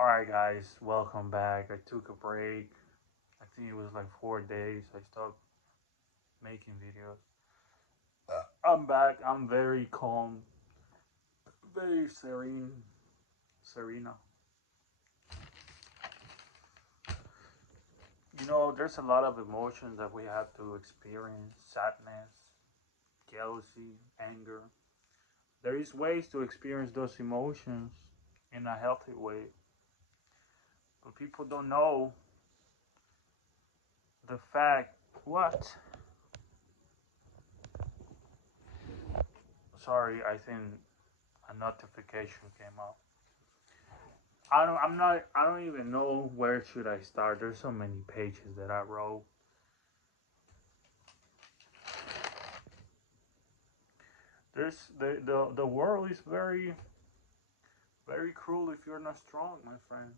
Alright guys, welcome back. I took a break. I think it was like 4 days. I stopped making videos. I'm back. I'm very calm, very serena. There's a lot of emotions that we have to experience: sadness, jealousy, anger. There is ways to experience those emotions in a healthy way, but people don't know the fact. What? Sorry, I think a notification came up. I don't even know where should I start. There's so many pages that I wrote. The world is very cruel if you're not strong, my friend.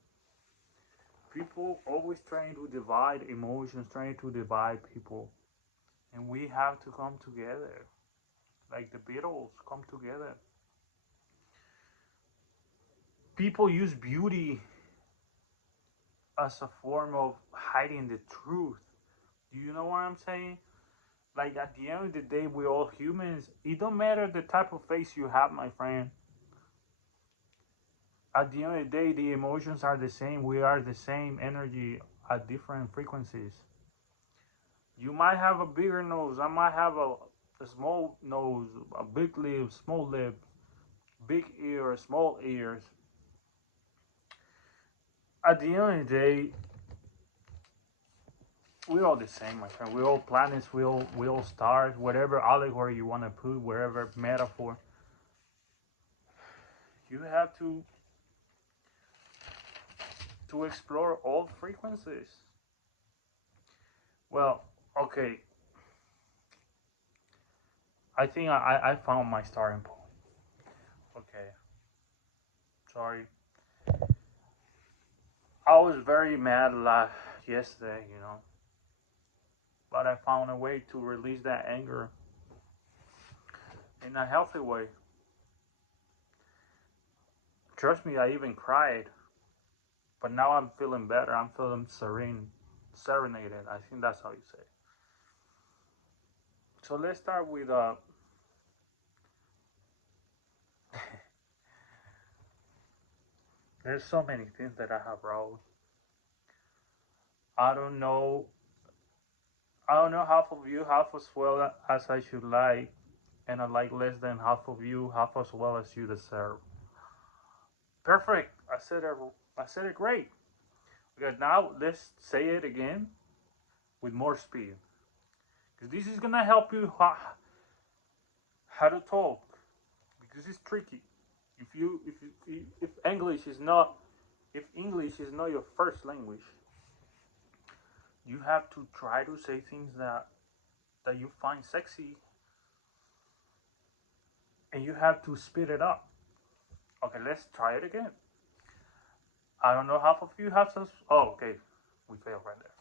People always trying to divide emotions, trying to divide people, and we have to come together. Like the Beatles come together. People use beauty as a form of hiding the truth. Do you know what I'm saying? Like at the end of the day, we're all humans. It don't matter the type of face you have, my friend. At the end of the day, the emotions are the same. We are the same energy at different frequencies. You might have a bigger nose. I might have a small nose, a big lip, small lip, big ears, small ears. At the end of the day, we're all the same, my friend. We're all planets. We all stars. Whatever allegory you want to put, wherever metaphor, you have to explore all frequencies. Well, okay. I think I found my starting point. Okay. Sorry. I was very mad yesterday, but I found a way to release that anger in a healthy way. Trust me, I even cried, but now I'm feeling better. I'm feeling serenaded. I think that's how you say it. So let's start with there's so many things that I have wrote. I don't know. I don't know half of you, half as well as I should like, and I like less than half of you, half as well as you deserve. Perfect. I said it. I said it great. Okay, now let's say it again with more speed, because this is gonna help you how to talk, because it's tricky. If English is not if English is not your first language, you have to try to say things that you find sexy, and you have to speed it up. Okay, let's try it again. I don't know half of you have to. Oh, okay, we failed right there.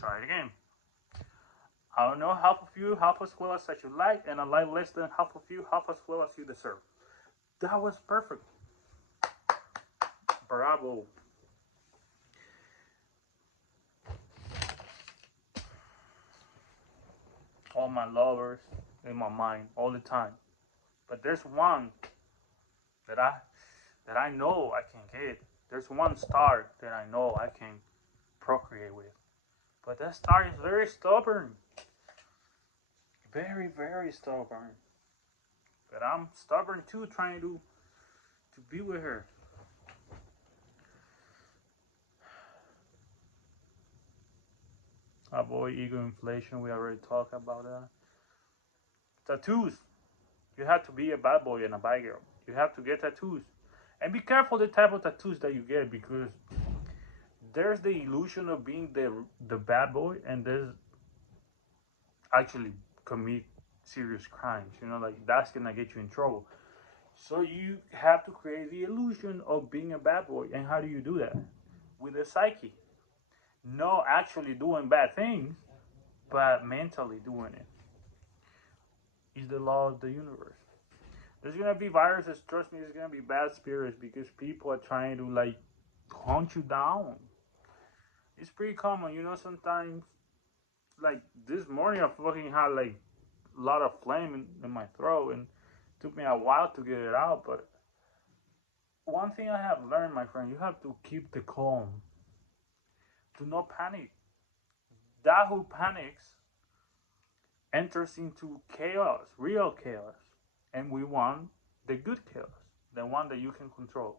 Try it again. I don't know half of you half as well as I should like, and I like less than half of you half as well as you deserve. That was perfect. Bravo. All my lovers in my mind all the time. But there's one that I know I can get. There's one star that I know I can procreate with. But that star is very stubborn. Very, very stubborn. But I'm stubborn too, trying to be with her. Avoid ego inflation. We already talked about that. Tattoos. You have to be a bad boy and a bad girl. You have to get tattoos. And be careful the type of tattoos that you get, because there's the illusion of being the bad boy, and there's actually commit serious crimes. Like that's gonna get you in trouble. So you have to create the illusion of being a bad boy. And how do you do that? With a psyche. No actually doing bad things, but mentally doing it. Is the law of the universe. There's gonna be viruses. Trust me, there's gonna be bad spirits because people are trying to like hunt you down. It's pretty common, you know. Sometimes, like this morning, I fucking had like a lot of flame in my throat, and it took me a while to get it out. But one thing I have learned, my friend, you have to keep the calm. Do not panic. That who panics enters into chaos, real chaos, and we want the good chaos, the one that you can control.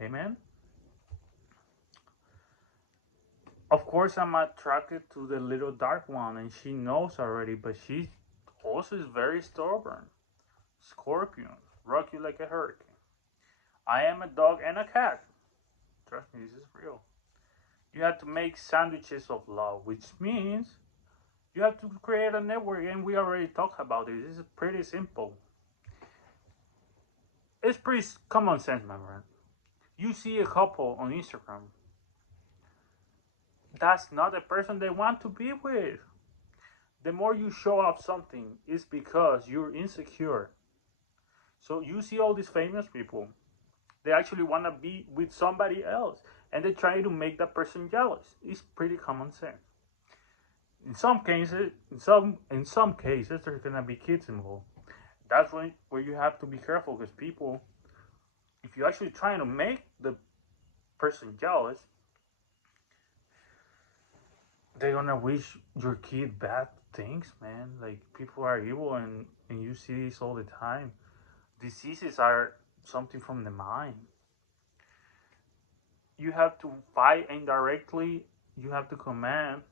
Amen. Of course, I'm attracted to the little dark one, and she knows already, but she also is very stubborn. Scorpion, rock you like a hurricane. I am a dog and a cat. Trust me, this is real. You have to make sandwiches of love, which means you have to create a network, and we already talked about it. This is pretty simple. It's pretty common sense, my friend. You see a couple on Instagram. That's not the person they want to be with. The more you show off something, it's because you're insecure. So you see all these famous people, they actually want to be with somebody else, and they try to make that person jealous. It's pretty common sense. In some cases, in some cases, there's gonna be kids involved. That's when where you have to be careful because people, if you're actually trying to make the person jealous, they're gonna wish your kid bad things, man. Like people are evil, and you see this all the time. Diseases are something from the mind. You have to fight indirectly. You have to command.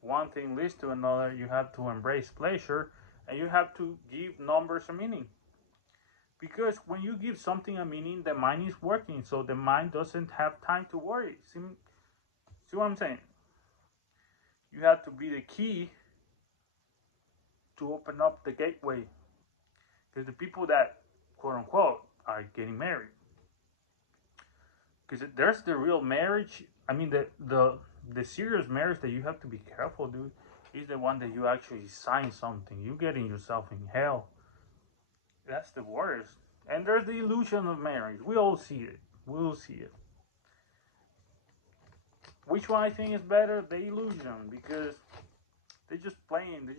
One thing leads to another. You have to embrace pleasure, and you have to give numbers a meaning. Because when you give something a meaning, the mind is working, so the mind doesn't have time to worry. See what I'm saying? You have to be the key to open up the gateway. Because the people that, quote unquote, are getting married. Because there's the real marriage. I mean, the serious marriage that you have to be careful, dude, is the one that you actually sign something. You getting yourself in hell. That's the worst. And there's the illusion of marriage. We all see it. We all see it. Which one I think is better? The illusion, because they're just playing.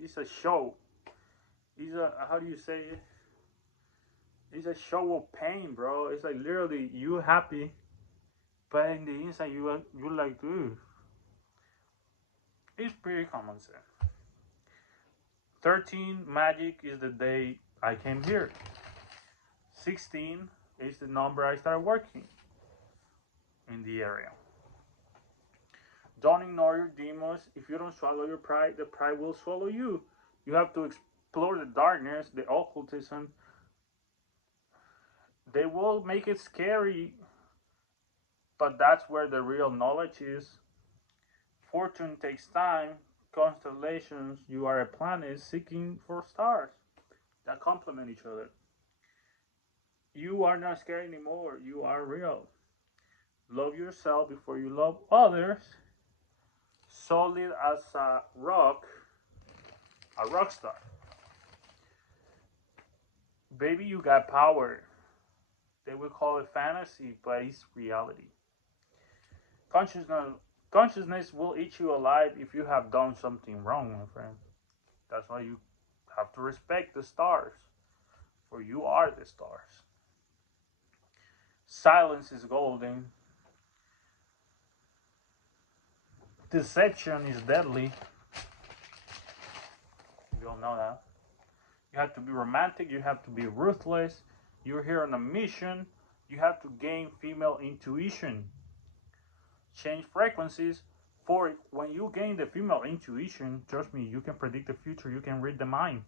It's a show. It's a, how do you say it? It's a show of pain, bro. It's like literally you happy, but in the inside you like, dude. It's pretty common sense. 13 magic is the day I came here. 16 is the number I started working in the area. Don't ignore your demons. If you don't swallow your pride, the pride will swallow you. You have to explore the darkness, the occultism. They will make it scary, but that's where the real knowledge is. Fortune takes time. Constellations, you are a planet seeking for stars that complement each other. You are not scared anymore. You are real. Love yourself before you love others. Solid as a rock star. Baby, you got power. They will call it fantasy, but it's reality. Consciousness, consciousness will eat you alive if you have done something wrong, my friend. That's why you have to respect the stars, for you are the stars. Silence is golden. Deception is deadly. You all know that. You have to be romantic. You have to be ruthless. You're here on a mission. You have to gain female intuition. Change frequencies. For when you gain the female intuition, trust me, you can predict the future. You can read the minds.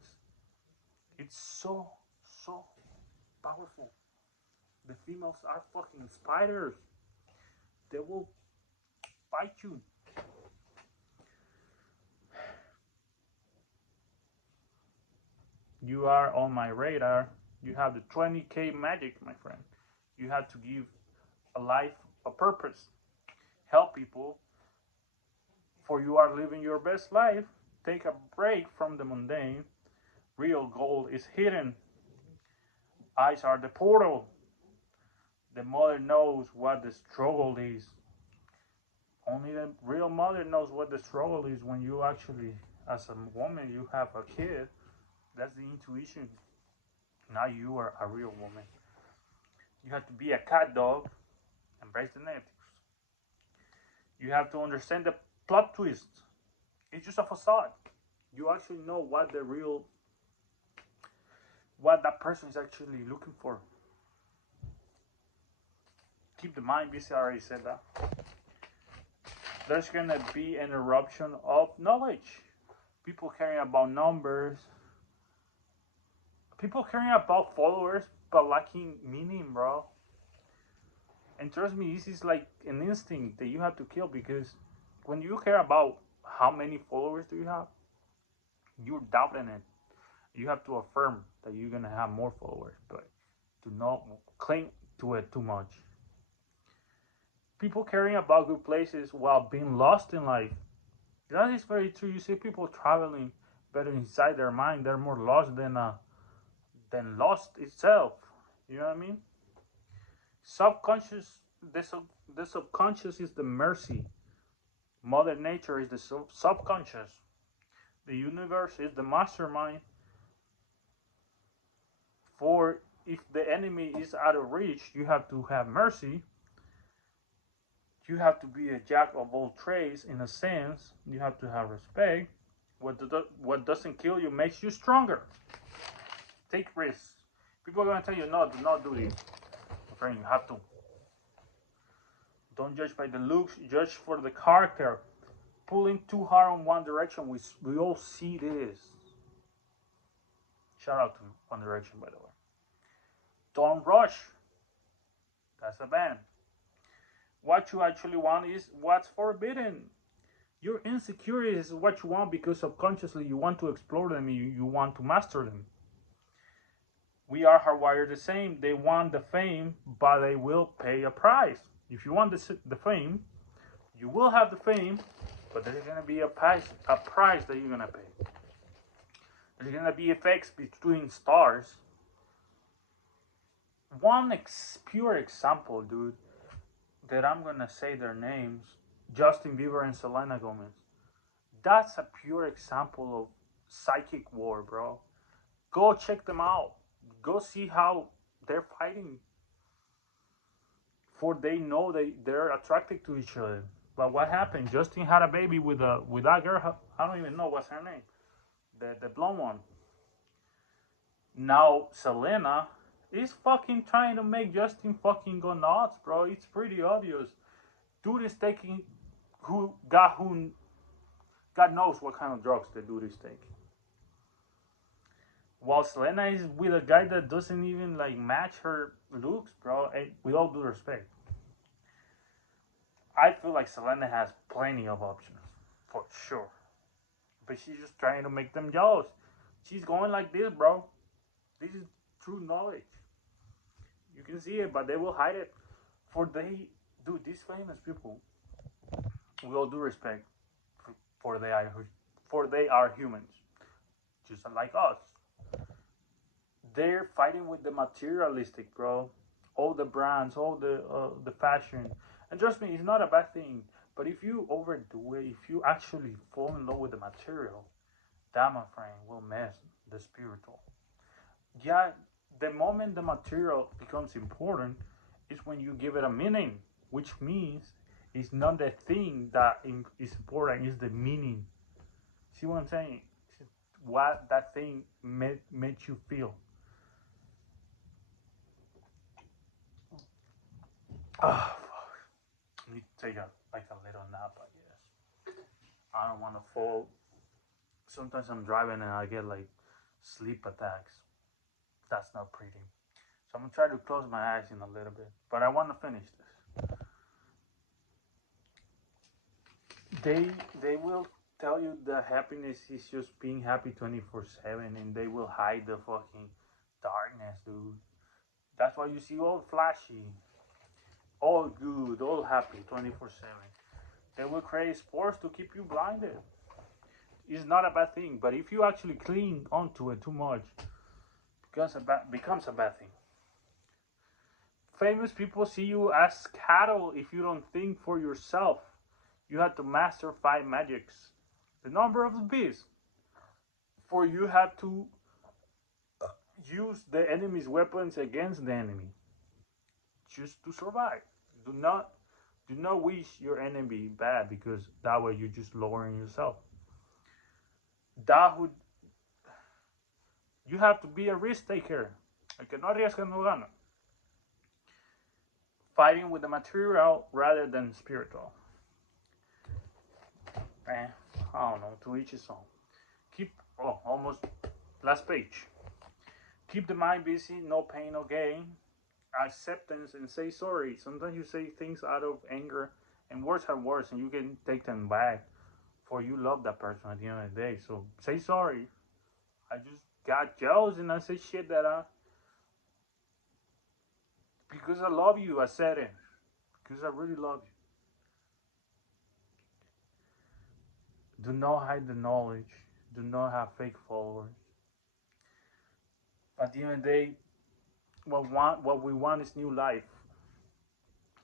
It's so, so powerful. The females are fucking spiders. They will bite you. You are on my radar. You have the 20K magic, my friend. You have to give a life a purpose. Help people. For you are living your best life. Take a break from the mundane. Real gold is hidden. Eyes are the portal. The mother knows what the struggle is. Only the real mother knows what the struggle is when you actually, as a woman, you have a kid. That's the intuition. Now you are a real woman. You have to be a cat dog, embrace the negatives. You have to understand the plot twist. It's just a facade. You actually know what that person is actually looking for. Keep the mind busy. I already said that. There's gonna be an eruption of knowledge. People caring about numbers. People caring about followers, but lacking meaning, bro. And trust me, this is like an instinct that you have to kill, because when you care about how many followers do you have, you're doubting it. You have to affirm that you're gonna have more followers, but do not cling to it too much. People caring about good places while being lost in life. That is very true. You see people traveling, but inside their mind, they're more lost than lost itself. You know what I mean? Subconscious. The subconscious is the mercy. Mother Nature is the subconscious. The universe is the mastermind. For if the enemy is out of reach, you have to have mercy. You have to be a jack of all trades in a sense. You have to have respect. What doesn't kill you makes you stronger. Take risks. People are going to tell you, no, do not do this. My friend, you have to. Don't judge by the looks, judge for the character. Pulling too hard on one direction, we all see this. Shout out to One Direction, by the way. Don't rush. That's a ban. What you actually want is what's forbidden. Your insecurities is what you want because subconsciously you want to explore them, you want to master them. We are hardwired the same. They want the fame, but they will pay a price. If you want the fame, you will have the fame, but there's going to be a price that you're going to pay. There's going to be effects between stars. One pure example, dude, that I'm going to say their names, Justin Bieber and Selena Gomez. That's a pure example of psychic war, bro. Go check them out. Go see how they're fighting. For they know they're attracted to each other. But what happened? Justin had a baby with that girl. I don't even know what's her name. The blonde one. Now Selena is fucking trying to make Justin fucking go nuts, bro. It's pretty obvious. Dude is taking God knows what kind of drugs the dude is taking. While Selena is with a guy that doesn't even like match her looks, bro. And with all due respect, I feel like Selena has plenty of options, for sure. But she's just trying to make them jealous. She's going like this, bro. This is true knowledge. You can see it, but they will hide it. These famous people, with all due respect, for they are humans, just like us. They're fighting with the materialistic, bro. All the brands, all the fashion, and trust me, it's not a bad thing. But if you overdo it, if you actually fall in love with the material, that, my friend, will mess the spiritual. Yeah, the moment the material becomes important is when you give it a meaning, which means it's not the thing that is important, it's the meaning. See what I'm saying? What that thing made you feel. Oh, fuck. I need to take a little nap, I guess. I don't want to fall. Sometimes I'm driving and I get like sleep attacks. That's not pretty. So I'm gonna try to close my eyes in a little bit, but I want to finish this. They will tell you that happiness is just being happy 24/7, and they will hide the fucking darkness, dude. That's why you see all flashy, all good, all happy 24/7. They will create sports to keep you blinded. is not a bad thing. But if you actually cling onto it too much, becomes a bad thing. Famous people see you as cattle if you don't think for yourself. You have to master 5 magics. The number of the beast. For you have to use the enemy's weapons against the enemy. Just to survive. Do not wish your enemy bad, because that way you're just lowering yourself. That would You have to be a risk taker. El que no arriesga no gana. Fighting with the material rather than spiritual. I don't know, to each his own. Almost last page. Keep the mind busy, no pain, no gain. Acceptance and say sorry. Sometimes you say things out of anger, and words are words, and you can take them back. For you love that person at the end of the day. So say sorry. I just got jealous and I said shit because I love you, I said it. Because I really love you. Do not hide the knowledge. Do not have fake followers. At the end of the day, what we want is new life.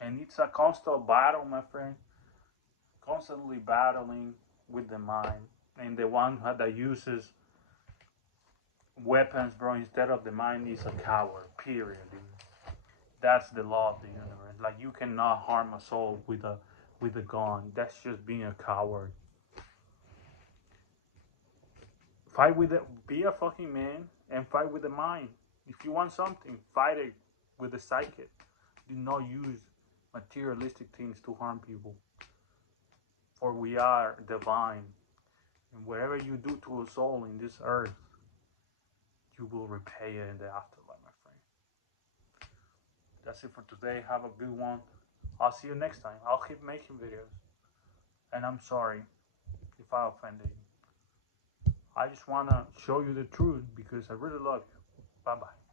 And it's a constant battle, my friend. Constantly battling with the mind. And the one that uses weapons, bro, instead of the mind is a coward, period. That's the law of the universe. Like, you cannot harm a soul with a gun. That's just being a coward. Be a fucking man and fight with the mind. If you want something, fight it with the psyche. Do not use materialistic things to harm people. For we are divine. And whatever you do to a soul in this earth, you will repay it in the afterlife, my friend. That's it for today. Have a good one. I'll see you next time. I'll keep making videos. And I'm sorry if I offended you. I just want to show you the truth because I really love you. Bye-bye.